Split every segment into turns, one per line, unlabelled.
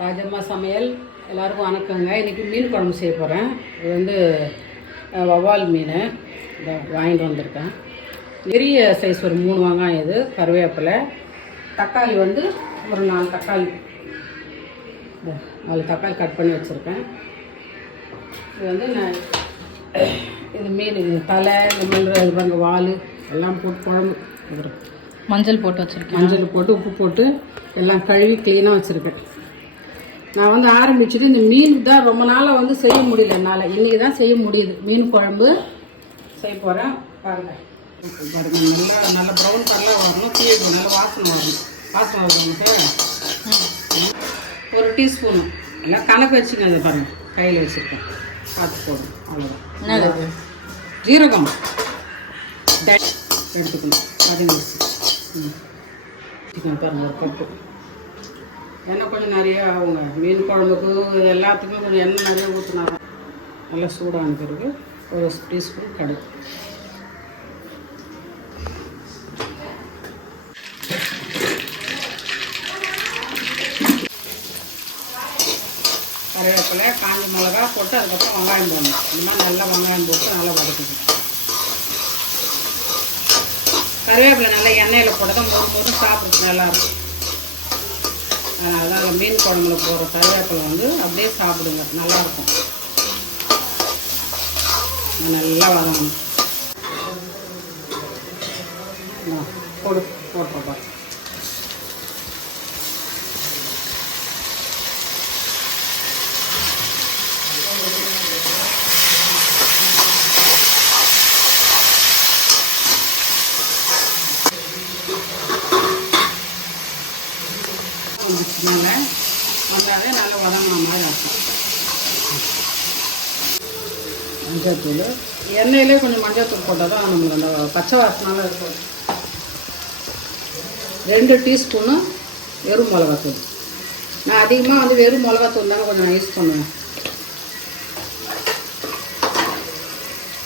ராஜம்மா சமையல் எல்லாருக்கும் வணக்கங்க. இன்றைக்கி மீன் குழம்பு செய்ய போகிறேன் இது வந்து அஹ், வவ்வால் மீன். இதை வாங்கிட்டு வந்திருக்கேன். பெரிய சைஸ் ஒரு மூணு வெங்காயம் இது கருவேப்பிலை. தக்காளி வந்து ஒரு நாலு தக்காளி. நாலு தக்காளி கட் பண்ணி வச்சுருக்கேன். இது வந்து நான் இது மீன் இது தலை இந்த மாதிரி இது பாருங்க வால். எல்லாம் போட்டு குழம்பு.
மஞ்சள் போட்டு வச்சிருக்கேன்.
மஞ்சள் போட்டு உப்பு போட்டு எல்லாம் கழுவி க்ளீனாக வச்சுருக்கேன். நான் வந்து ஆரம்பிச்சுட்டு இந்த மீன் தான் ரொம்ப நாளாக வந்து செய்ய முடியல என்னால். இன்றைக்கி தான் செய்ய முடியுது. மீன் குழம்பு செய்ய போகிறேன் பாருங்கள் பாருங்க நல்லா நல்ல ப்ரௌன் கலராக வரணும். தீய நல்ல வாசனை வரணும். வாசனை வரணும் ஒரு டீஸ்பூனு எல்லாம் கணக்கு வச்சுங்க அதை பாருங்கள் கையில் வச்சுருக்கேன். பார்த்து போதும் அவ்வளோதான்
என்னது
ஜீரகம். எடுத்துக்கணும். பதினஞ்சு. ம். சிக்கன் பாருங்க ஒரு கப்பு. எண்ணெய் கொஞ்சம் நிறைய ஆகுங்க மீன் குழம்புக்கு இது எல்லாத்துக்கும் கொஞ்சம் எண்ணெய் நிறைய ஊற்றினாங்க நல்லா சூடான பிறகு ஒரு டீஸ்பூன் கடுகு. கருவேப்பிலை காஞ்ச மிளகா போட்டு அதுக்கப்புறம் வெங்காயம் போடணும். இந்த மாதிரி நல்லா வெங்காயம் போட்டு நல்லா வதக்கணும் கருவேப்பிலை நல்லா எண்ணெயில் போட்டால் தான் மொறு மொறு சாப்பிட்டு நல்லாயிருக்கும் அதில் மீன் குழம்புல போடுற கருவேப்பிலை வந்து அப்படியே சாப்பிடுங்க. நல்லாயிருக்கும். நல்லா வதங்கணும். ஆ, போட்டுருப்பா போட்டுப்பா மேலே வந்தாலே நல்லா வதங்கின மாதிரி இருக்கும் மஞ்சள்தூள் எண்ணெயிலே கொஞ்சம் மஞ்சள்தூள் போட்டால் தான் நம்மளுக்கு அந்த பச்சை வாசனால இருக்கும் ரெண்டு டீஸ்பூனு வெறும் மிளகாத்தூள் நான் அதிகமாக வந்து வெறும் மிளகாத்தூள் தானே கொஞ்சம் யூஸ் பண்ணுவேன்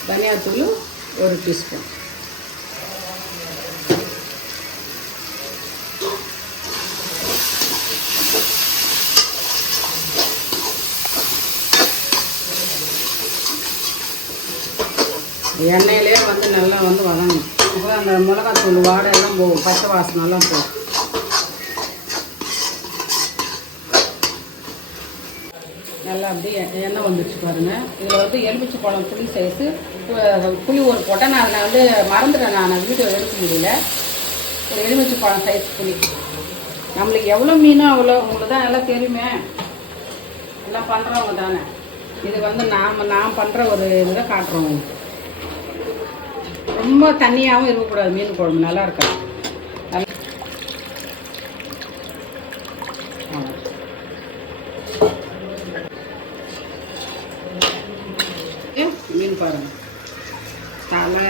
தனியாத்தூள் ஒரு டீஸ்பூன் எண்ணெயிலே வந்து நல்லா வந்து வதங்கணும். அப்போ அந்த மிளகாத்தூள் வாடையெல்லாம் போகும் பச்சை வாசனெல்லாம் போகும் நல்லா அப்படியே எ- எண்ணெய் வந்துடுச்சு பாருங்க. இதில் வந்து எலுமிச்சு பழம் புளி சைஸு புளி ஒரு போட்டால் நான் அதில் வந்து மறந்துட்டேன் நான் வீடியோ எடுக்க முடியல. ஒரு எலுமிச்சை பழம் சைஸ் புளி. நம்மளுக்கு எவ்வளோ மீனோ அவ்வளோ உங்களுக்கு தான் நல்லா தெரியுமே. எல்லாம் பண்ணுறவங்க தானே. இது வந்து நாம் நான் பண்ணுற ஒரு இதை காட்டுறோம் உங்களுக்கு. ரொம்ப தண்ணியாகவும் இருக்கக்கூடாது. மீன் குழம்பு நல்லா இருக்காது. மீன் பாருங்க. தலை.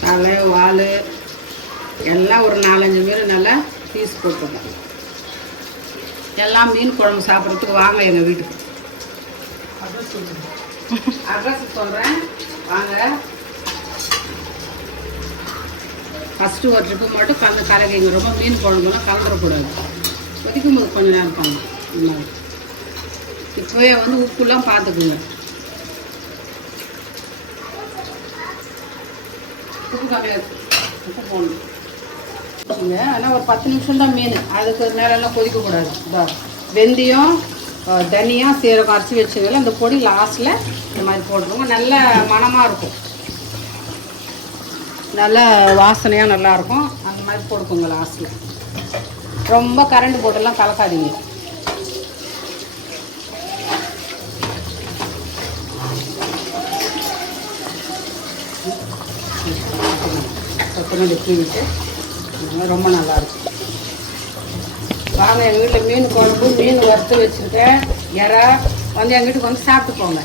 தலை வால். எல்லாம் ஒரு நாலஞ்சு மீன் நல்லா பீஸ் போட்டுருக்கோம் எல்லாம் மீன் குழம்பு சாப்பிட்றதுக்கு வாங்க எங்கள் வீட்டுக்கு. அட்ரஸ் சொல்கிறேன் வாங்க. ஃபஸ்ட்டு ஒரு ட்ரிப்பு மட்டும் கலந்து கலகைங்க ரொம்ப மீன் குழம்புலாம் கலந்துடக்கூடாது கொதிக்கும் போது கொஞ்சம் நேரம் இருப்பாங்க. இப்போயே இப்போவே வந்து உப்புலாம் பார்த்துக்குங்க உப்பு கம்மியாக உப்பு போடணும். ஆனால் ஒரு பத்து நிமிஷம் தான் மீன். அதுக்கு மேலெல்லாம் கொதிக்கக்கூடாது இதா வெந்தயம் தனியாக சீரகம் அரைச்சி வச்சதில் அந்த பொடி லாஸ்ட்டில் இந்த மாதிரி போட்டுருவோம் நல்ல மணமாக இருக்கும். நல்ல வாசனையாக நல்லாயிருக்கும் அந்த மாதிரி போட்டுக்கோங்க லாஸ்ட்டில் ரொம்ப கரண்ட் போட்டெல்லாம் கலக்காதீங்க. கொத்தமல்லி தூவிட்டு ரொம்ப நல்லாயிருக்கும் வாங்க எங்கள் வீட்டில் மீன் குழம்பு மீன் வறுத்து வச்சுருக்கேன். இறா வந்து எங்கள் வீட்டுக்கு வந்து சாப்பிட்டு போங்க